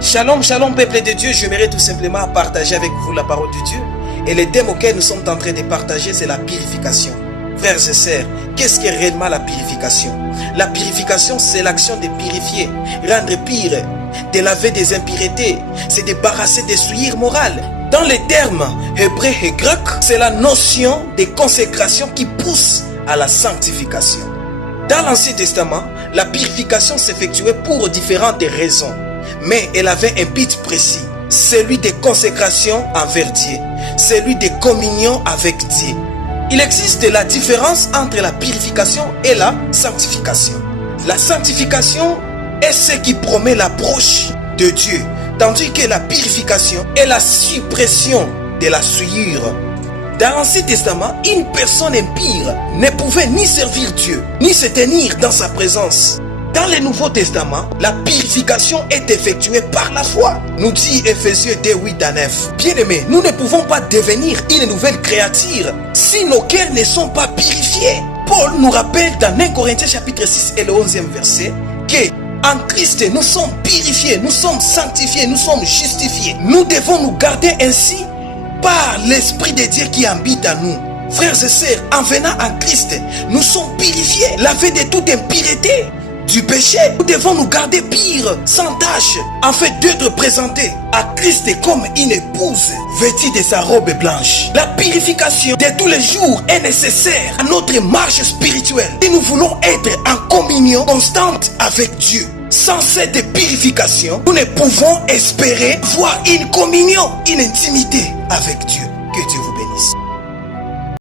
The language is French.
Shalom, shalom peuple de Dieu, j'aimerais tout simplement partager avec vous la parole de Dieu. Et le thème auquel nous sommes en train de partager, c'est la purification. Frères et sœurs, qu'est-ce qu'est réellement la purification? La purification, c'est l'action de purifier, rendre pire, de laver des impuretés, c'est débarrasser des souillures morales. Dans les termes hébreux et grecs, c'est la notion de consécration qui pousse à la sanctification. Dans l'Ancien Testament, la purification s'effectuait pour différentes raisons, mais elle avait un but précis, celui de consécration envers Dieu, celui de communion avec Dieu. Il existe la différence entre la purification et la sanctification. La sanctification est ce qui promet l'approche de Dieu, tandis que la purification est la suppression de la souillure. Dans l'Ancien Testament, une personne impure ne pouvait ni servir Dieu, ni se tenir dans sa présence. Dans le Nouveau Testament, la purification est effectuée par la foi, nous dit Ephésiens 2, 8 à 9. Bien-aimés, nous ne pouvons pas devenir une nouvelle créature si nos cœurs ne sont pas purifiés. Paul nous rappelle dans 1 Corinthiens chapitre 6 et le 11e verset que en Christ nous sommes purifiés, nous sommes sanctifiés, nous sommes justifiés. Nous devons nous garder ainsi par l'Esprit de Dieu qui habite en nous. Frères et sœurs, en venant en Christ, nous sommes purifiés, lavés de toute impureté du péché. Nous devons nous garder pire, sans tache, afin d'être présentés à Christ comme une épouse vêtue de sa robe blanche. La purification de tous les jours est nécessaire à notre marche spirituelle si nous voulons être en communion constante avec Dieu. Sans cette purification, nous ne pouvons espérer voir une communion, une intimité avec Dieu. Que Dieu vous